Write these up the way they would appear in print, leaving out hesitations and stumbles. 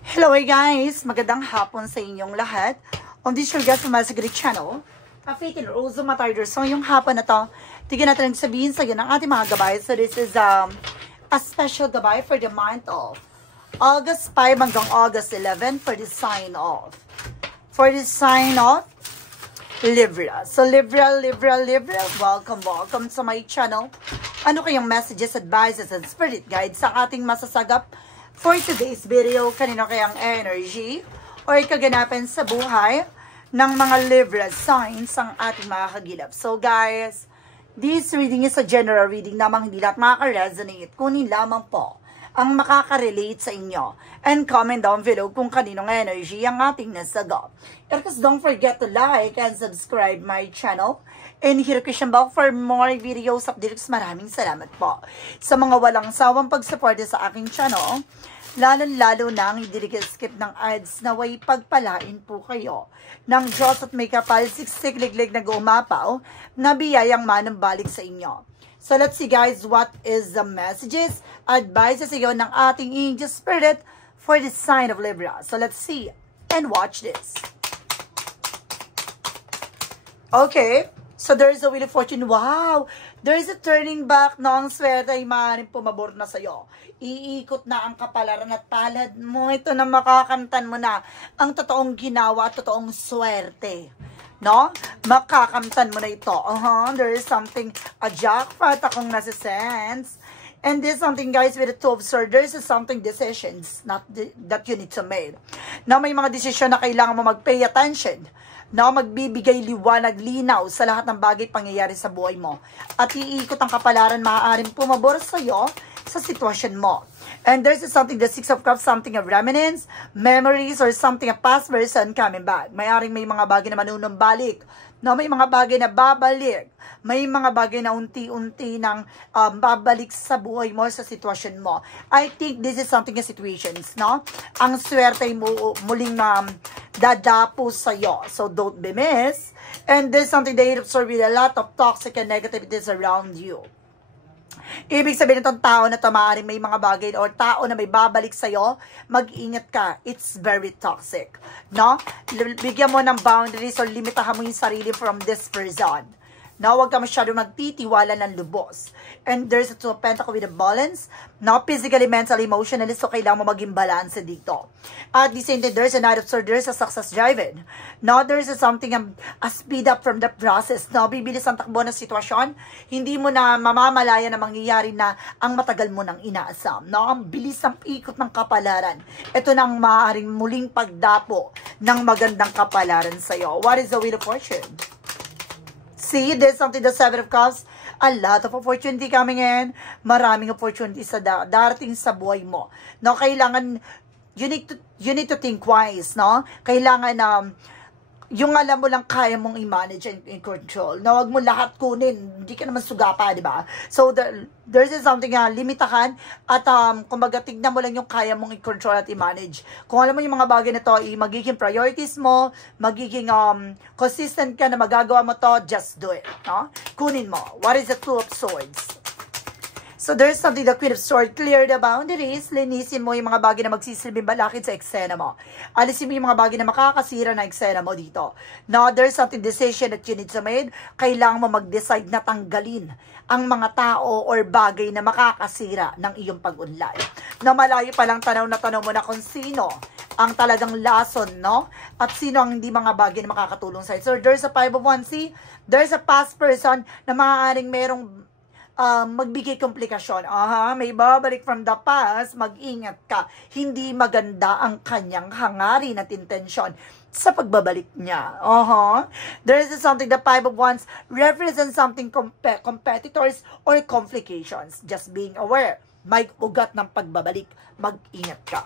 Hello guys! Magandang hapon sa inyong lahat. On this your guest from my Sigrid channel, Faith and Rose Matarder. So yung hapon na to, tignan natin sabihin sa ng ating mga gabay. So this is a special gabay for the month of August 5 hanggang August 11 for the sign of. For the sign of Libra. So Libra, welcome to my channel. Ano kayong messages, advices, and spirit guides sa ating masasagap for today's video? Kanino kayang energy or kaganapan sa buhay ng mga Libra signs ang ating mga kagilap? So guys, this reading is a general reading namang hindi lahat makaka-resonate. Kunin lamang po ang makaka-relate sa inyo. And comment down below kung kaninong energy ang ating nasagap. Because don't forget to like and subscribe my channel. And hit the bell for more videos updates. Maraming salamat po sa mga walang sawang pagsuporta sa aking channel. Lalo na ang hindi skip ng ads na way pagpalain po kayo ng Diyos at may kapal siksik-liglig na gumapaw na biyayang manambalik sa inyo. So let's see guys, what is the messages, advices sa iyo ng ating angel spirit for the sign of Libra. So let's see and watch this. Okay. So, there is a wheel of fortune. Wow! There is a turning back na ang swerte ay maaaring pumabor na sa'yo. Iikot na ang kapalaran at palad mo. Ito na makakamtan mo na ang totoong ginawa at totoong swerte. No? Makakamtan mo na ito. There is something, a jackpot akong nasa-sense. And this something guys with the Two of Swords, there is something decisions that you need to make. Na may mga desisyon na kailangan mo mag-pay attention. Na magbibigay liwanag, linaw sa lahat ng bagay pangyayari sa buhay mo. At iikot ang kapalaran, maaaring pumabor sa iyo sa sitwasyon mo. And there's something, the Six of Cups, something of remnants, memories, or something, a past person coming back. Maaaring may mga bagay na manunumbalik. No, may mga bagay na babalik. May mga bagay na unti-unti nang babalik sa buhay mo, sa sitwasyon mo. I think this is something in situations, no? Ang swerte mo muling dadapo sa'yo. So, don't be miss. And there's something that you observe with a lot of toxic and negativities around you. Ibig sabihin itong tao na to, maaaring may mga bagay o tao na may babalik sa'yo, mag-ingat ka. It's very toxic. No? Bigyan mo ng boundaries or limitahan mo yung sarili from this person. No, huwag ka masyado magtitiwala ng lubos. And there's a Two of Pentacles with a balance. No, physically, mentally, emotionally. So, kailangan mo maging balance dito. At the same time, there's a Knight of Swords. There's a success driven. No, there's something, a speed up from the process. No, bibilis ang takbo ng sitwasyon. Hindi mo na mamamalaya na mangyayari na ang matagal mo nang inaasam. No, ang bilis ng ikot ng kapalaran. Ito na ang maaaring muling pagdapo ng magandang kapalaran sa'yo. What is the Wheel of Fortune? See, there's something, the Seven of Cups, a lot of opportunity coming in. Maraming opportunity sa darating sa buhay mo. No, kailangan, you need to think wise, no? Kailangan yung alam mo lang kaya mong i-manage and control. Na wag mo lahat kunin, hindi ka naman sugapa, di ba? So, there's something limitahan at kumbaga tignan mo lang yung kaya mong i-control at i-manage. Kung alam mo yung mga bagay na to, magiging priorities mo, magiging consistent ka na magagawa mo to, just do it. No? Kunin mo. What is the Two of Swords? So, there's something, the Queen of Swords, clear the boundaries, linisin mo yung mga bagay na magsisilbing balakid sa eksena mo. Alisin mo yung mga bagay na makakasira na eksena mo dito. Now, there's something, decision that you need to make. Kailangan mo mag-decide na tanggalin ang mga tao or bagay na makakasira ng iyong pag-unlad. Na malayo pa lang tanaw mo na kung sino ang talagang lason, no? At sino ang hindi mga bagay na makakatulong sa'yo. So, there's a Five of Wands. See, there's a past person na maaaring merong magbigay komplikasyon. May babalik from the past, mag-ingat ka. Hindi maganda ang kanyang hangarin at intensyon sa pagbabalik niya. There is something, the Five of Wands represents something competitors or complications. Just being aware. May ugat ng pagbabalik. Mag-ingat ka.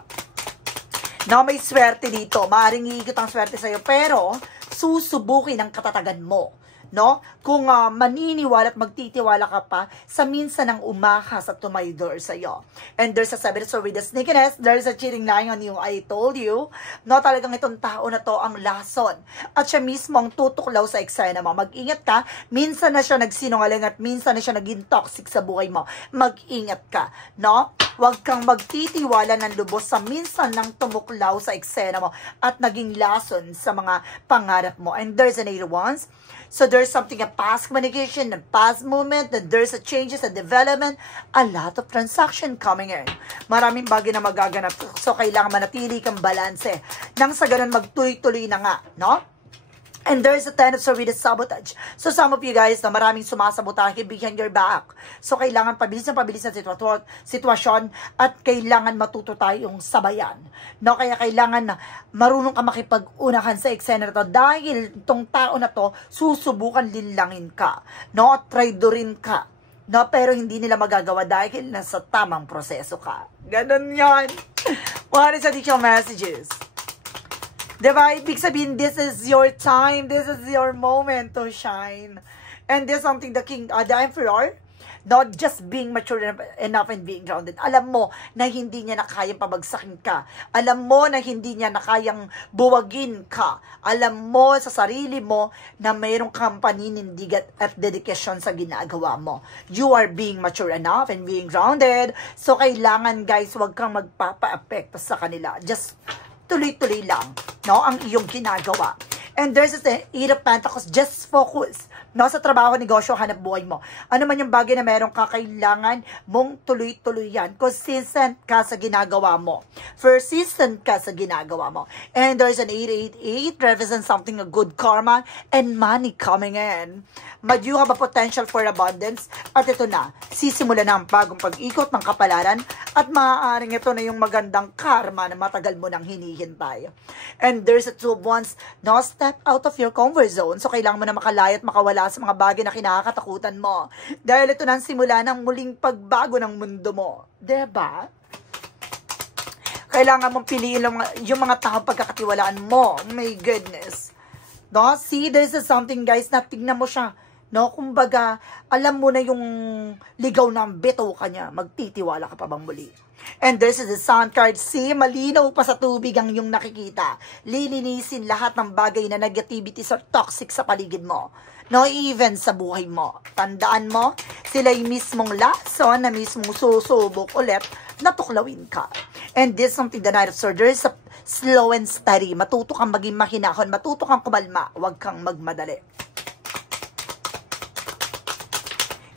Now, may swerte dito. Maaring iikot ang swerte sa'yo, pero susubukin ang katatagan mo. No? Kung maniniwala at magtitiwala ka pa sa minsan ng umakas at tumaydor sa iyo. And there's a Seven of Swords with the sneakiness. There's a cheating lying on you. I told you. No, talagang itong tao na to ang lason. At siya mismo ang tutuklaw sa eksena mo. Mag-ingat ka. Minsan na siya nagsinungaling at minsan na siya naging toxic sa buhay mo. Mag-ingat ka. No? Huwag kang magtitiwala ng lubos sa minsan lang tumuklaw sa eksena mo at naging lason sa mga pangarap mo. And there's an 8 of Wands. So there's something, a past communication, a past movement, that there's a changes, a development, a lot of transaction coming in. Maraming bagay na magaganap. So kailangan manatili kang balanse. Nang sa ganun magtuloy-tuloy na nga, no? And there's a tendency with sabotage. So some of you guys na maraming sumasabotahe behind your back. So kailangan pabilis na sitwasyon at kailangan matuto tayong sabayan. No, kaya kailangan na marunong ka makipag-unahan sa eksena na to dahil itong tao na to susubukan linlangin ka. No, at traidorin ka. No, pero hindi nila magagawa dahil nasa tamang proseso ka. Ganun yan. What is additional messages? Diba? Ibig sabihin, this is your time. This is your moment to shine. And there's something the Emperor, not just being mature enough and being grounded. Alam mo na hindi niya na kayang pabagsakin ka. Alam mo na hindi niya na kayang buwagin ka. Alam mo sa sarili mo na mayroong kang paninindigan at dedikasyon sa ginagawa mo. You are being mature enough and being grounded. So, kailangan guys, huwag kang magpapa-apekto sa kanila. Just tuloy-tuloy lang, no, ang iyong ginagawa. And there's the 8 of Pentacles, just focus, no, sa trabaho, negosyo, hanap buhay mo. Ano man yung bagay na meron ka, kailangan mong tuloy-tuloy yan. Consistent ka sa ginagawa mo. Persistent ka sa ginagawa mo. And there's an 888, represents something, a good karma, and money coming in. But you have a potential for abundance. At ito na, sisimula na ang bagong pag-ikot ng kapalaran at maaaring ito na yung magandang karma na matagal mo nang hinihintay. And there's a 2 of Wands, no, step out of your comfort zone. So, kailangan mo na makalaya at makawala sa mga bagay na kinakatakutan mo. Dahil ito na ang simula ng muling pagbago ng mundo mo. Diba? Kailangan mong piliin yung mga tao pagkakatiwalaan mo. My goodness. No? See, this is something guys na tignan mo siya. No, kumbaga, alam mo na yung ligaw ng beto ka niya, magtitiwala ka pa bang muli? And this is the Sun card. See, malinaw pa sa tubig ang yung nakikita. Lilinisin lahat ng bagay na negativities or toxic sa paligid mo. No, even sa buhay mo. Tandaan mo, sila'y mismong lason na mismong susubok ulit na tuklawin ka. And this is something the Knight of Swords. There is a slow and steady. Matuto kang maging mahinahon. Matuto kang kumalma. Huwag kang magmadali.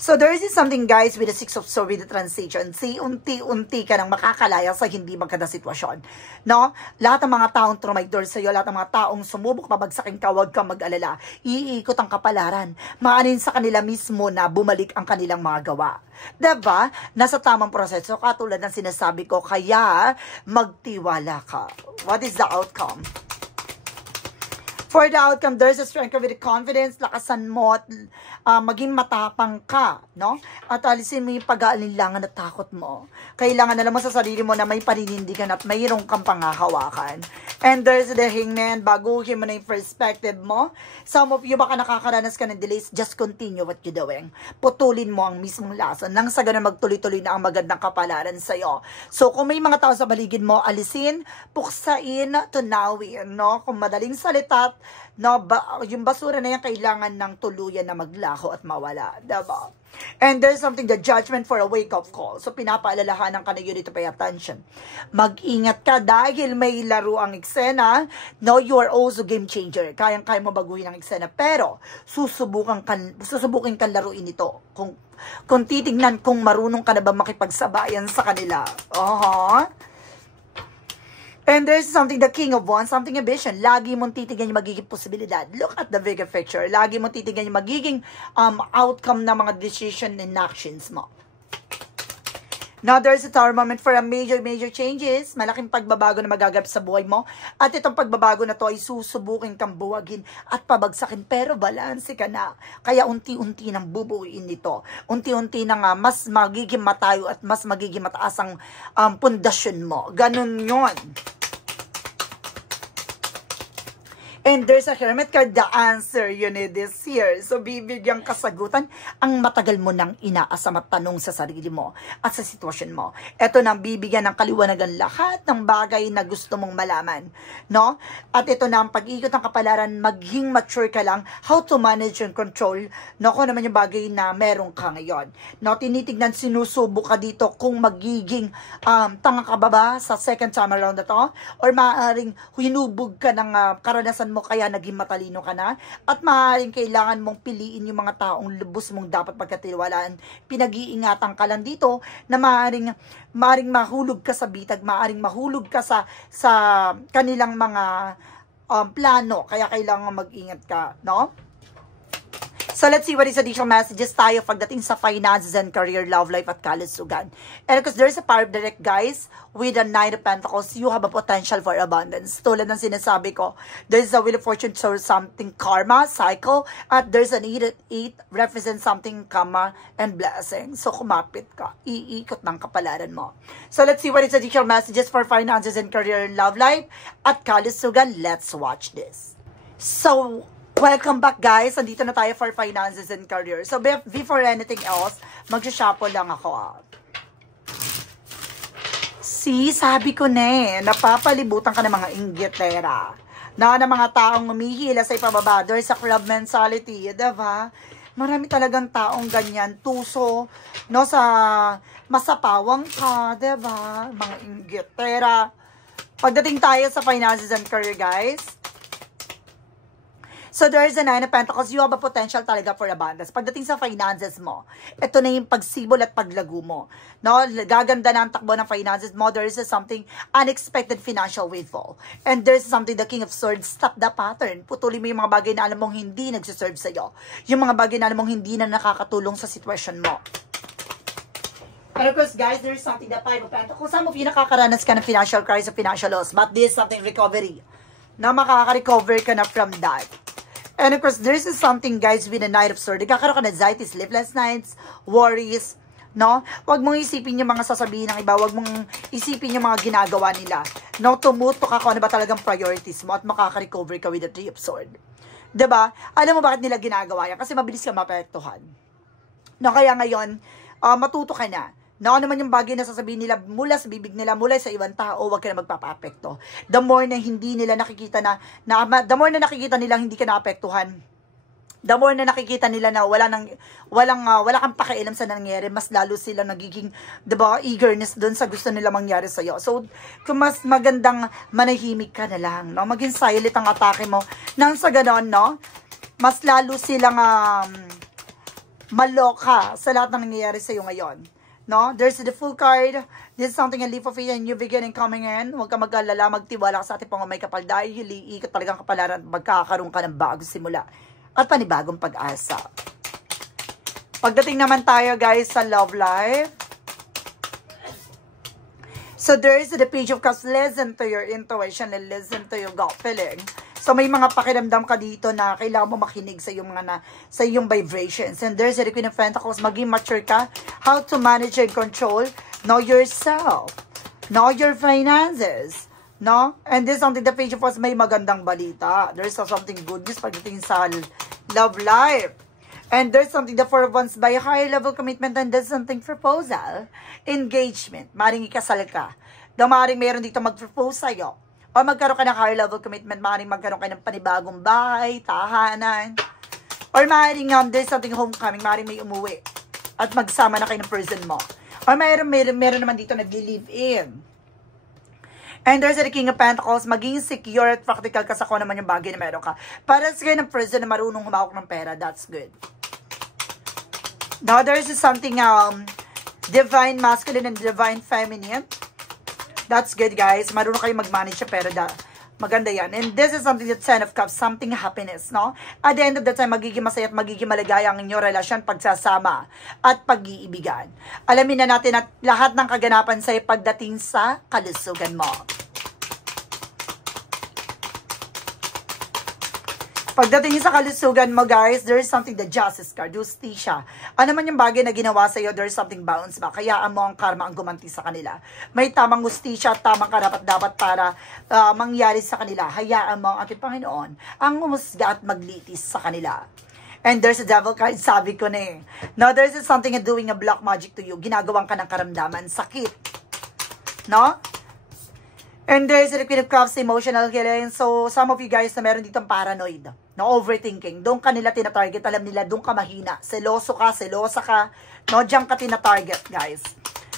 So, there is something, guys, with the 6 of Swords, with the transition. See, unti-unti ka nang makakalaya sa hindi magkada sitwasyon. No? Lahat ng mga taong trumaydor sa'yo, lahat ng mga taong sumubok, pabagsakin ka, huwag kang mag-alala. Iikot ang kapalaran. Maanin sa kanila mismo na bumalik ang kanilang mga gawa. Diba? Nasa tamang proseso, katulad ng sinasabi ko, kaya magtiwala ka. What is the outcome? For the outcome, there's a strength with the confidence, lakasan mo at maging matapang ka, no? At alisin mo yung pag-aalinlangan at takot mo. Kailangan alam mo sa sarili mo na may paninindigan at mayroong kang pangahawakan. And there's the Hangman, baguhin mo na yung perspective mo. Some of you baka nakakaranas ka ng delays, just continue what you're doing. Putulin mo ang mismong lason. Nang sa ganun magtuloy-tuloy na ang magandang kapalaran sa'yo. So kung may mga tao sa baligid mo, alisin, puksain, tunawin, no? Kung madaling salita, no, yung basura na yan kailangan ng tuluyan na maglaho at mawala, diba? And there's something, the judgment for a wake-up call. So, pinapaalalahanan ka na you need to pay attention. Mag-ingat ka dahil may laro ang eksena. No, you are also game changer. Kayang-kaya mo baguhin ang eksena. Pero, susubukin kang laruin ito. Kung titignan kung marunong ka na ba makipagsabayan sa kanila. And there's something, the King of Wands, something ambition. Lagi mong titignan yung magiging posibilidad. Look at the bigger picture. Lagi mong titignan yung magiging outcome ng mga decision and actions mo. Now, there's a tower moment for a major changes. Malaking pagbabago na magaganap sa buhay mo. At itong pagbabago na to ay susubukin kang buwagin at pabagsakin. Pero balanse ka na. Kaya unti-unti nang bubuuin nito. Unti-unti na nga mas magiging matayo at mas magiging mataas ang pundasyon mo. Ganun yun. And there's a Hermit card, the answer you need is here. So, bibigyan kasagutan ang matagal mo nang inaasam at tanong sa sarili mo at sa sitwasyon mo. Ito nang bibigyan ng kaliwanagan lahat ng bagay na gusto mong malaman. No? At ito na ang pag-ikot ng kapalaran, maging mature ka lang how to manage and control, no, kung naman yung bagay na meron ka ngayon. No, tinitignan, sinusubok ka dito kung magiging tanga ka ba sa second time around na to, or maaaring hinubog ka ng karanasan mo kaya naging matalino ka na, at maaaring kailangan mong piliin yung mga taong lubos mong dapat pagkatiwalaan. Pinag-iingatan ka lang dito na maaaring mahulog ka sa bitag, maaaring mahulog ka sa kanilang mga plano, kaya kailangan mag-ingat ka, no? So, let's see what is additional messages tayo pagdating sa finances and career, love life, at kalusugan. And because there's a power of direct, guys, with the Nine of Pentacles, you have a potential for abundance. Tulad ng sinasabi ko, there's a Wheel of Fortune, so something karma, cycle, at there's an 8 represents something karma and blessing. So, kumapit ka, iikot ng kapalaran mo. So, let's see what is additional messages for finances and career, love life, at kalusugan. Let's watch this. So, welcome back, guys. Andito na tayo for finances and career. So, before anything else, mag-shuffle lang ako. See, sabi ko na napapalibutan ka ng mga inggitera. Ng mga taong umihila sa ipababa. There's a crab mentality, diba? Marami talagang taong ganyan. Tuso, no, sa masapawang ka, diba? Mga inggitera. Pagdating tayo sa finances and career, guys, so, there is a Nine of Pentacles. You have a potential talaga for abundance. Pagdating sa finances mo, ito na yung pagsibol at paglago mo. No? Gaganda na ang takbo ng finances mo. There is something unexpected financial windfall. And there is something, the King of Swords, stop the pattern. Putulin mo yung mga bagay na alam mong hindi nagsiserve sa'yo. Yung mga bagay na alam mong hindi na nakakatulong sa sitwasyon mo. And of course, guys, there is something, the Five of Pentacles. Some of you nakakaranas ka ng financial crisis, financial loss. But this is something recovery. Na makaka-recover ka na from that. And of course, there's something, guys, with the Knight of Swords. Nagkakaroon ka ng anxiety, sleepless nights, worries, no? Huwag mong isipin yung mga sasabihin ng iba. Huwag mong isipin yung mga ginagawa nila. No, tumutok ka kung ano ba talagang priorities mo at makaka-recover ka with the Three of Swords. Diba? Alam mo bakit nila ginagawa yan? Kasi mabilis ka maapektuhan. No, kaya ngayon, matuto ka na. No, ano man yung bagay na sasabihin nila mula sa bibig nila, mula sa ibang tao, huwag ka na magpapa-apekto. The more na hindi nila nakikita the more na nakikita nila hindi ka naapektuhan, the more na nakikita nila na wala kang pakialam sa nangyayari, mas lalo sila nagiging, diba, eagerness dun sa gusto nila mangyari sa'yo. So, kung mas magandang manahimik ka na lang, no? Maging silent ang atake mo. Nang sa ganon, no? Mas lalo silang maloka sa lahat ng nangyayari sa'yo ngayon. No, there's the Fool card. This is something, a leap of faith, a new beginning coming in. Huwag ka mag-alala, magtiwala ka sa ating may kapal dahil iikot talagang kapalaran, magkakaroon ka ng bagong simula at panibagong pag-asa. Pagdating naman tayo, guys, sa love life. So there's the Page of Cups. Listen to your intuition and listen to your gut feeling. So, may mga pakiramdam ka dito na kailangan mo makinig sa iyong sa iyong vibrations. And there's the Queen of Pentacles. Maging mature ka. How to manage and control. Know yourself. Know your finances. No? And this is something, the Page of Cups, may magandang balita. There's something good news pagdating sa love life. And there's something, the Four of Wands, by a higher level commitment, and there's something proposal. Engagement. Maring ikasal ka. Maring meron dito mag-propose sa'yo. O magkaroon ka ng higher level commitment, maaaring magkaroon ka ng panibagong bahay, tahanan, or maaaring there's something homecoming, maaaring may umuwi at magsama na kayo ng person mo. Or meron naman dito nag-live in. And there's the King of Pentacles, maging secure at practical ka sa kung naman yung bagay na meron ka. Para sa kayo ng person na marunong humawak ng pera, that's good. Now, there's something divine masculine and divine feminine. That's good, guys. Marunong kayo mag-manage sa pera. Maganda yan. And this is something that Ten of Cups, something happiness, no? At the end of the time, magiging masaya at magiging maligaya ang inyong relasyon, pagsasama at pag-iibigan. Alamin na natin at lahat ng kaganapan sa'yo pagdating sa kalusugan mo. Pagdating sa kalusugan mo, guys, there's something, the justice card, justicia. Ano man yung bagay na ginawa sa'yo, there's something bounce back. Kayaan mo ang karma ang gumanti sa kanila. May tamang justisya at tamang karapat-dapat para mangyari sa kanila. Hayaan mo ang ating Panginoon ang umusga at maglitis sa kanila. And there's a devil card, sabi ko na eh. No, there's something doing a black magic to you. Ginagawang ka ng karamdaman, sakit. No? And there's the Queen of Cups, emotional healing. So, some of you guys na meron ditong paranoid, no, overthinking. Doon ka nila tinatarget. Alam nila, doon ka mahina. Seloso ka, selosa ka. No, diyan ka tinatarget, guys.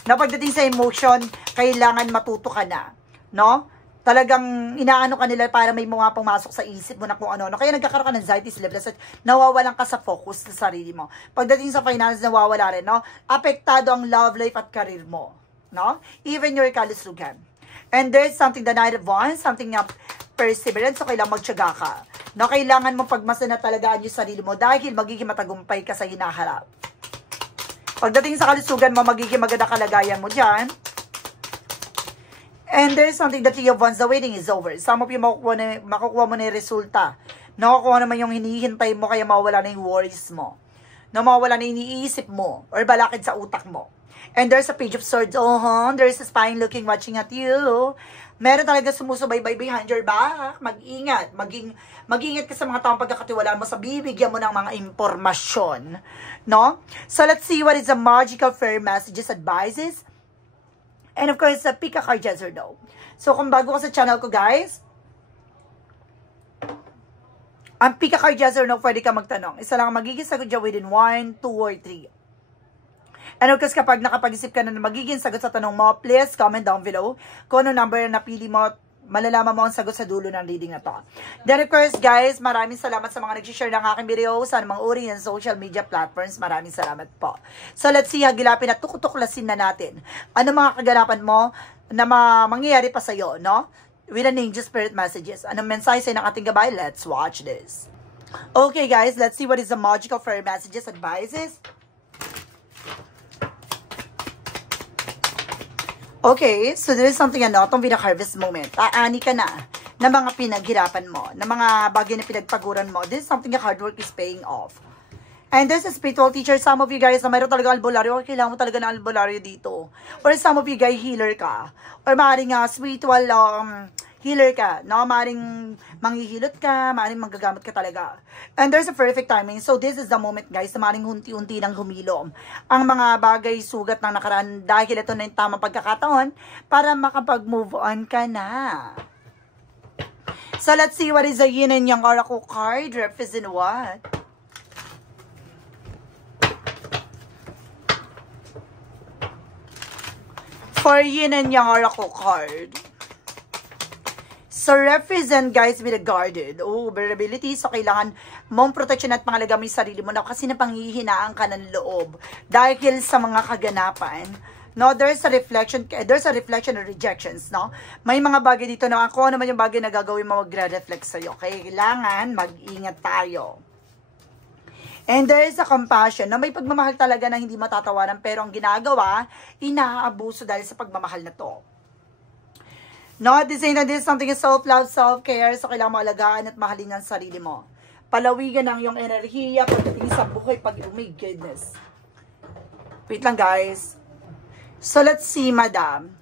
No, pagdating sa emotion, kailangan matuto ka na. No? Talagang inaano ka nila para may mga pumasok sa isip mo na kung ano. Kaya nagkakaroon ka ng anxiety, sleepless, nawawalan ka sa focus sa sarili mo. Pagdating sa finance, nawawala rin, no? Apektado ang love life at career mo. No? Even your kalusugan. And there's something, the Knight of Wands, something na perseverance, so kailangan magtiyaga ka. No, kailangan mo pagmasanatalagaan yung sarili mo dahil magiging matagumpay ka sa hinaharap. Pagdating sa kalusugan mo, magiging maganda kalagayan mo dyan. And there's something, the Three of Wands, the waiting is over. Some of you, makukuha mo na yung resulta. Nakukuha naman yung hinihintay mo, kaya mawala na yung worries mo. No, mawala na yung iniisip mo, or balakid sa utak mo. And there's a Page of Swords. There's a spy looking, watching at you. Meron talaga sumusubaybay behind your back. Mag-ingat. Mag-ingat ka sa mga taong pagkakatiwalaan mo sa bibigyan mo ng mga impormasyon. No? So, let's see what is the magical fairy messages, advices. And of course, pick a card, yes or no. So, kung bago ka sa channel ko, guys, ang pick a card, yes or no, pwede ka magtanong. Isa lang magiging sagot dyan within 1, 2, or 3. And of course, kapag nakapag-isip ka na magiging sagot sa tanong mo, please comment down below kung ano number na napili mo. Malalaman mo ang sagot sa dulo ng reading na to. Then of course, guys, maraming salamat sa mga nag-share ng aking video sa mga uri ng social media platforms. Maraming salamat po. So let's see, hagilapin at tukutuklasin na natin. Ano mga kaganapan mo na mangyayari pa sa'yo, no? With an angel spirit messages. Anong mensahe sa'yo ng ating gabay? Let's watch this. Okay, guys, let's see what is the magical fairy messages, advices. Okay, so there is something itong pinaka-harvest moment. Aani ka na mga pinaghirapan mo, na mga bagay na pinagpaguran mo. This is something your hard work is paying off. And there's a spiritual teacher. Some of you guys na mayroon talaga albularyo, kailangan mo talaga ng albularyo dito. Or some of you guys, healer ka. Or maaaring spiritual healer ka. No? Maaaring manghihilot ka, maaaring magagamot ka talaga. And there's a perfect timing. So this is the moment, guys, na maaaring unti-unti nang humilom ang mga bagay sugat ng nakaraan dahil ito na yung tamang pagkakataon para makapag-move on ka na. So let's see what is the yin and yang oracle card. Represent what? For yin and yang oracle card. So, represent, guys, with a guarded. Vulnerability. So, kailangan mong protection at pangalaga mo yung sarili mo na kasi napanghihinaan ka ng loob dahil sa mga kaganapan. No, there's a reflection of rejections, no? May mga bagay dito na ako naman yung bagay na gagawin mo magre-reflect sa'yo. Kailangan mag-ingat tayo. And there is a compassion na may pagmamahal talaga na hindi matatawaran pero ang ginagawa, inaabuso dahil sa pagmamahal na to. No, this is something is self-love, self-care. So, kailangan mo alagaan at mahalin ang sarili mo. Palawigan ang iyong enerhiya pagdating sa buhay. Oh my goodness. Wait lang, guys. So, let's see, madam.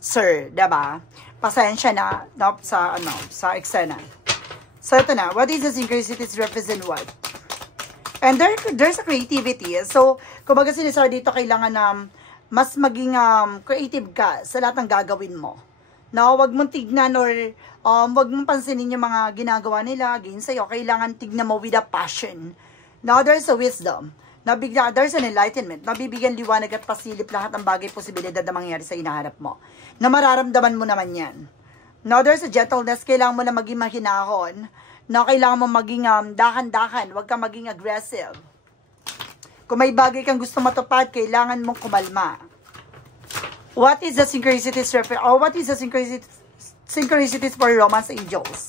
Sir, diba? Pasensya na, no, sa eksena. So, ito na. What is the synchronicities represent what? And there's a creativity. So, kumbaga sinasabi dito, kailangan mas maging creative ka sa lahat ng gagawin mo. No, wag mong tignan or wag mong pansinin yung mga ginagawa nila against sa'yo. Kailangan tignan mo with a passion. Now, there's a wisdom. There's an enlightenment. Nabibigyan liwanag at pasilip lahat ng bagay posibilidad na mangyari sa inaharap mo. Na mararamdaman mo naman yan. Now, there's a gentleness. Kailangan mo na maging mahinahon. No, kailangan mo maging dahan-dahan. Wag kang maging aggressive. Kung may bagay kang gusto matupad, kailangan mong kumalma. What is the synchronicities what is the synchronicities for romance angels?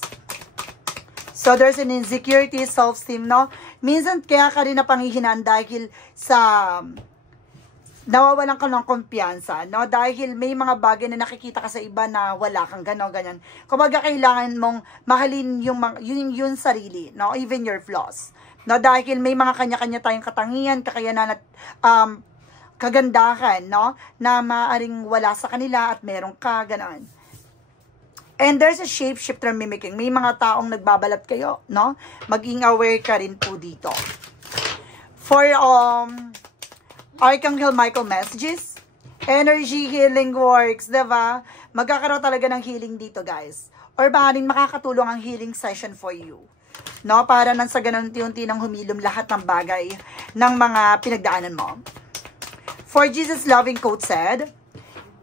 So there's an insecurity, self-esteem, no? Minsan kaya ka rin napanghihinaan dahil sa nawawalan ka ng kumpiyansa, no? Dahil may mga bagay na nakikita ka sa iba na wala kang ganyan. Kumbaga, kailangan mong mahalin yung sarili, no? Even your flaws. No? Dahil may mga kanya-kanya tayong katangian, kakayanan at kagandahan, no? Na maaring wala sa kanila at meron ka, ganon. And there's a shapeshifter mimicking. May mga taong nagbabalat kayo, no? Maging aware ka rin po dito. For, Archangel Michael messages, energy healing works, diba? Magkakaroon talaga ng healing dito, guys. Or maaaring makakatulong ang healing session for you. No? Para nang sa ganun unti-unti nang humilom lahat ng bagay ng mga pinagdaanan mo. For Jesus' loving quote said,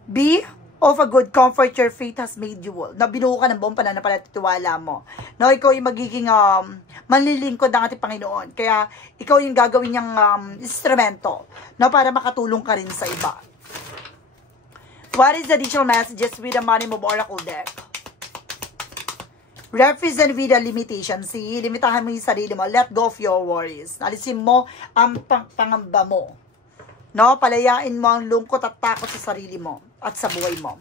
be of a good comfort, your faith has made you whole. Na binuo ka ng buong pananampalatatiwala mo. No, ikaw yung magiging manlilingkod ng ating Panginoon. Kaya, ikaw yung gagawin niyang instrumento, no, para makatulong ka rin sa iba. What is the additional messages with the Money Move Oracle deck? Represent with the limitation. See, limitahan mo yung sarili mo. Let go of your worries. Alisin mo ang pangamba mo. No, palayain mo ang lungkot at takot sa sarili mo at sa buhay mo.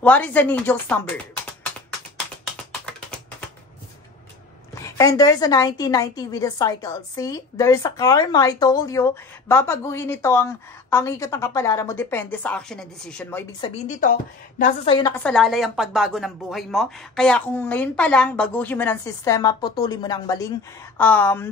What is an angel's number? And there's a 1990 with a cycle. See? There's a karma. I told you, babaguhin ito ang ikot ng kapalaran mo depende sa action and decision mo. Ibig sabihin dito, nasa sayo nakasalalay ang pagbago ng buhay mo. Kaya kung ngayon pa lang, baguhin mo ng sistema, putulin mo ng maling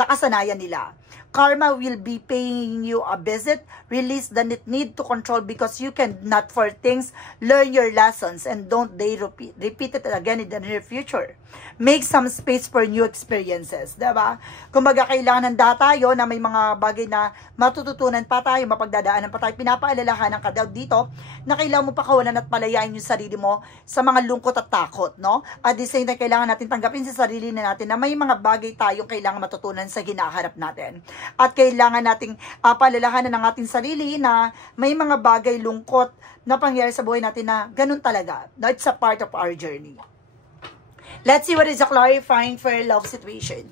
nakasanayan nila. Karma will be paying you a visit. Release the need to control because you cannot for things. Learn your lessons and don't they repeat it again in the near future. Make some space for new experiences. Diba? Kumbaga, kailangan tayo na may mga bagay na matututunan pa tayo, mapagdadaanan pa tayo. Pinapaalalahanan ka daw dito na kailangan mo pakawalan at palayain yung sarili mo sa mga lungkot at takot. No? At the same time, kailangan natin tanggapin sa sarili natin na may mga bagay tayong kailangan matutunan sa hinaharap natin. At kailangan nating palalahanan ng ating sarili na may mga bagay lungkot na pangyayari sa buhay natin na ganun talaga. No? It's a part of our journey. Let's see what is a clarifying for a love situation.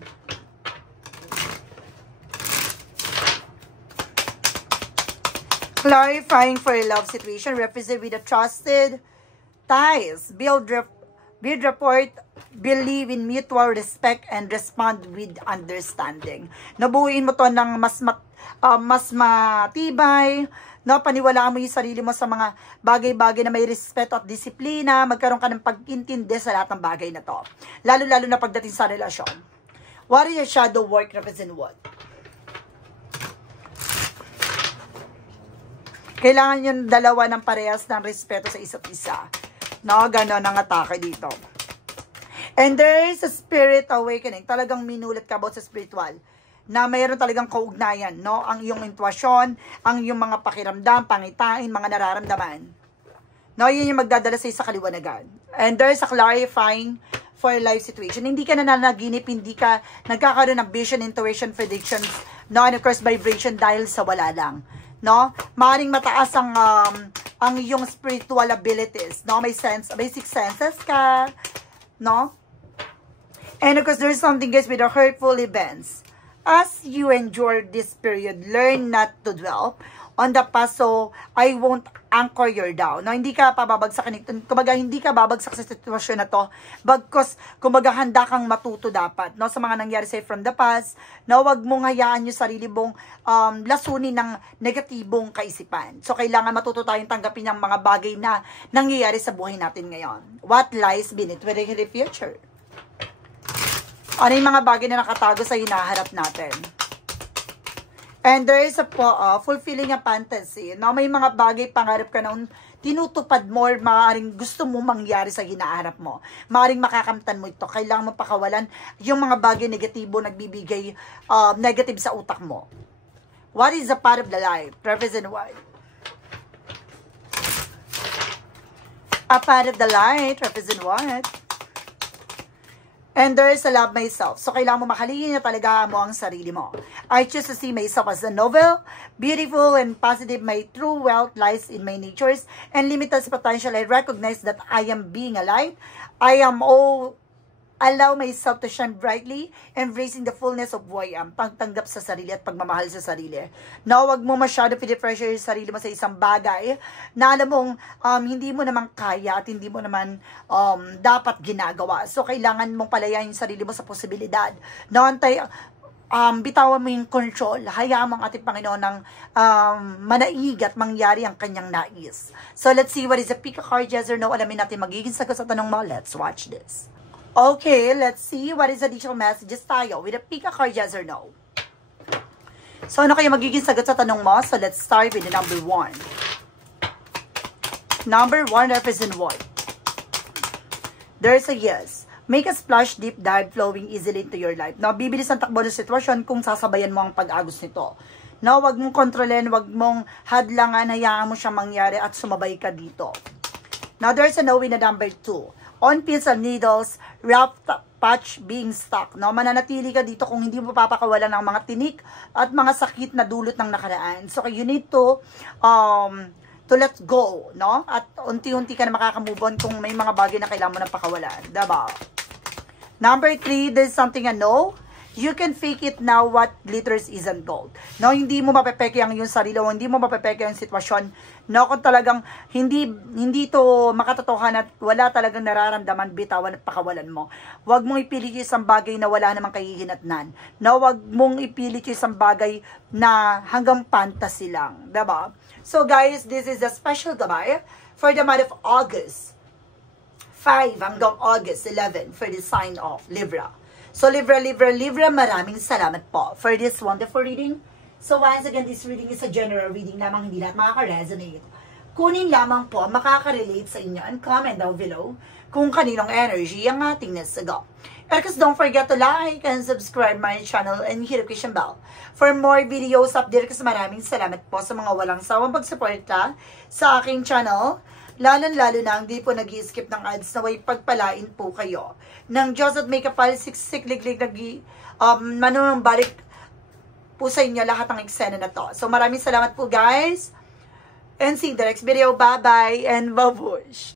Clarifying for a love situation. Represent with a trusted ties. Build rapport. Believe in mutual respect and respond with understanding. Nabuuin mo to ng mas matibay. No, paniwalaan mo yung sarili mo sa mga bagay-bagay na may respeto at disiplina. Magkaroon ka ng pag-intindi sa lahat ng bagay na to. Lalo-lalo na pagdating sa relasyon. What is your shadow work represent what? Kailangan yung dalawa ng parehas ng respeto sa isa't isa. No, gano'n ang atake dito. And there is a spirit awakening. Talagang minulat ka about sa spiritual. Na mayroon talagang kaugnayan, no? Ang iyong intuasyon, ang iyong mga pakiramdam, pangitain, mga nararamdaman. No, yun yung magdadala sa kaliwanagan. And there's a clarifying for life situation. Hindi ka nananaginip, hindi ka nagkakaroon ng vision, intuition, predictions, no? And of course, vibration dahil sa wala lang. No? Maaaring mataas ang iyong spiritual abilities, no? May basic senses ka, no? And of course, there's something guys with the hurtful events. As you endure this period, learn not to dwell on the past so I won't anchor your down. No, hindi ka pababagsak nito. Kumbaga, hindi ka babagsak sa sitwasyon na to. Bagkus, kumbaga, handa kang matuto dapat. No, sa mga nangyari sa'yo from the past. No, wag mong hayaan yung sarili mong lasunin ng negatibong kaisipan. So, kailangan matuto tayong tanggapin ng mga bagay na nangyayari sa buhay natin ngayon. What lies beneath the future? Ano yung mga bagay na nakatago sa hinaharap natin? And there is a fulfilling a fantasy. No? May mga bagay pangarap ka na tinutupad mo or maaaring gusto mo mangyari sa hinaharap mo. Maaaring makakamtan mo ito. Kailangan mo pakawalan yung mga bagay negatibo nagbibigay negative sa utak mo. What is a part of the life? Represent what? A part of the light. Represent what? And there is a love myself. So, kailangan mo mahalin na talaga mo ang sarili mo. I choose to see myself as a novel, beautiful and positive. My true wealth lies in my natures and limitless potential. I recognize that I am being alive. I am all Allow myself to shine brightly, embracing the fullness of who I am. Pagtanggap sa sarili at pagmamahal sa sarili. No, wag mo masyado pinipressure yung sarili mo sa isang bagay na alam mong hindi mo naman kaya at hindi mo naman dapat ginagawa. So, kailangan mong palayain yung sarili mo sa posibilidad. No, bitawan mo yung control. Hayaan mo ang ating Panginoon ng manaig at mangyari ang kanyang nais. So, let's see what is the pick a card, yes or no. Alamin natin magiging sagot sa tanong mo. Let's watch this. Okay, let's see what is the additional messages tayo with a pick a card, yes or no. So, ano kayo magiging sagot sa tanong mo? So, let's start with the number 1. Number 1 represent what? There's a yes. Make a splash, deep dive, flowing easily into your life. Now, bibilis ang takbo ng sitwasyon kung sasabayan mo ang pag-agos nito. Now, wag mong kontrolin, wag mong hadlangan, hayaan mo siyang mangyari at sumabay ka dito. Now, there's a no in the number 2. On pins and needles, rough patch being stuck. No? Mananatili ka dito kung hindi mo papakawalan ng mga tinik at mga sakit na dulot ng nakaraan. So, you need to let go. No? At unti-unti ka na makakamove on kung may mga bagay na kailangan mo na pakawalan. Diba? Number 3, there's something a no. You can fake it now, what glitters isn't gold. No, hindi mo mapepeke ang yung sarili mo, hindi mo mapepeke ang sitwasyon. No, kung talagang hindi to makatotohanan at wala talagang nararamdaman, bitawan at pakawalan mo. Huwag mong ipilit yung isang bagay na wala namang kahihinatnan. No, huwag mong ipilit yung isang bagay na hanggang fantasy lang. Diba? So guys, this is a special gabay for the month of August 5 hanggang August 11 for the sign of Libra. So, Libra, maraming salamat po for this wonderful reading. So, once again, this reading is a general reading lamang, hindi lahat makaka-resonate. Kunin lamang po, makaka-relate sa inyo and comment down below kung kaninong energy ang ating nasagot. Because don't forget to like and subscribe my channel and hit the notification bell for more videos update. Kasi maraming salamat po sa mga walang sawang pagsuporta sa aking channel. Lalo na hindi po nag-i-skip ng ads na way pagpalain po kayo ng Diyos at may kapal sikliglig manunumbalik po sa inyo lahat ng eksena na to. So maraming salamat po guys and see you in the next video. Bye bye and babush!